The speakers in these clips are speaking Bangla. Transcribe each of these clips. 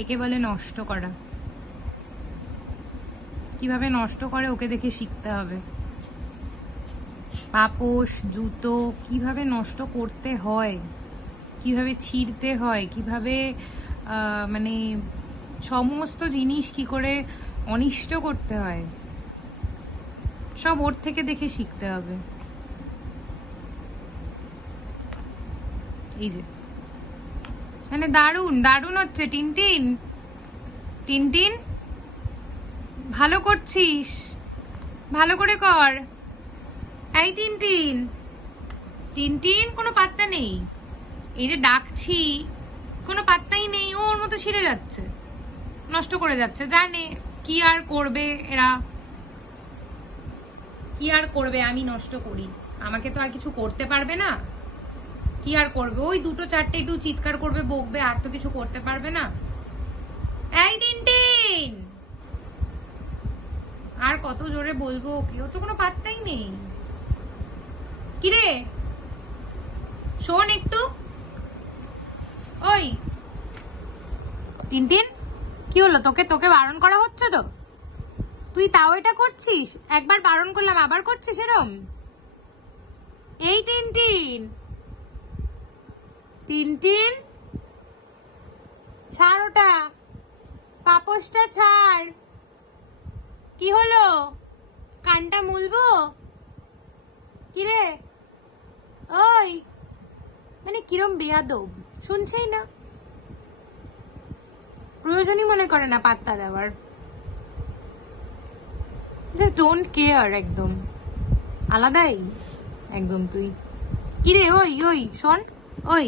একে বলে নষ্ট করা। কিভাবে নষ্ট করে ওকে দেখে শিখতে হবে। পাপোশ, জুতো কিভাবে নষ্ট করতে হয়, কিভাবে ছিঁড়তে হয়, কিভাবে মানে সমস্ত জিনিস কি করে অনিষ্ট করতে হয়, সব ওর থেকে দেখে শিখতে হবে। এই যে মানে দারুণ দারুণ হচ্ছে। টিনটিন, টিনটিন ভালো করছিস, ভালো করে কর। এই টিনটিন, টিনটিন কোনো পাত্তা নেই। এই যে ডাকছি কোনো পাত্তাই নেই, ওর মতো ছিঁড়ে যাচ্ছে, নষ্ট করে যাচ্ছে। জানে কি আর করবে এরা, কি আর করবে। আমি নষ্ট করি, আমাকে তো আর কিছু করতে পারবে না। কি আর করবে, ওই দুটো চারটে একটু চিৎকার করবে, বকবে, আর তো কিছু করতে পারবে না। এই টিনটিন, আর কত জোরে বলবো, কেউ তো কোনো পাত্তাই নেই। কিরে শোন একটু, ওই টিনটিন কি হলো, তোকে তোকে বারণ করা হচ্ছে তো, তুই তাও এটা করছিস। একবার বারণ করলাম আবার করছিস এরম। এই টিনটিন, টিনটিন ছাড় ওটা, পাপোশটা ছাড়। কি হলো, কানটা মুলবো? কিরে ওই, মানে কিরম বেয়াদব, শুনছেই না, প্রয়োজনই মনে করে না পাত্তা দেওয়ার। জাস্ট ডোন্ট কেয়ার, একদম আলাদাই একদম তুই। কিরে ওই ওই শোন, ওই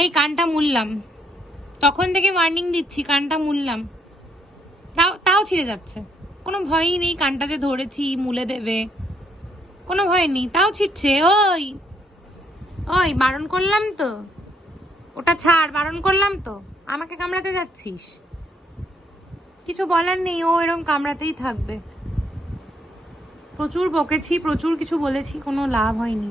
এই কানটা মুললাম, তখন থেকে ওয়ার্নিং দিচ্ছি, কানটা মুললাম, তাও তাও ছিঁড়ে যাচ্ছে। কোনো ভয়ই নেই, কানটা যে ধরেছি মুলে দেবে, কোনো ভয় নেই, তাও ছিঁড়ছে। ওই ওই বারণ করলাম তো, ওটা ছাড়, বারণ করলাম তো। আমাকে কামড়াতে যাচ্ছিস, কিছু বলার নেই, ও এরকম কামড়াতেই থাকবে। প্রচুর বকেছি, প্রচুর কিছু বলেছি, কোনো লাভ হয়নি।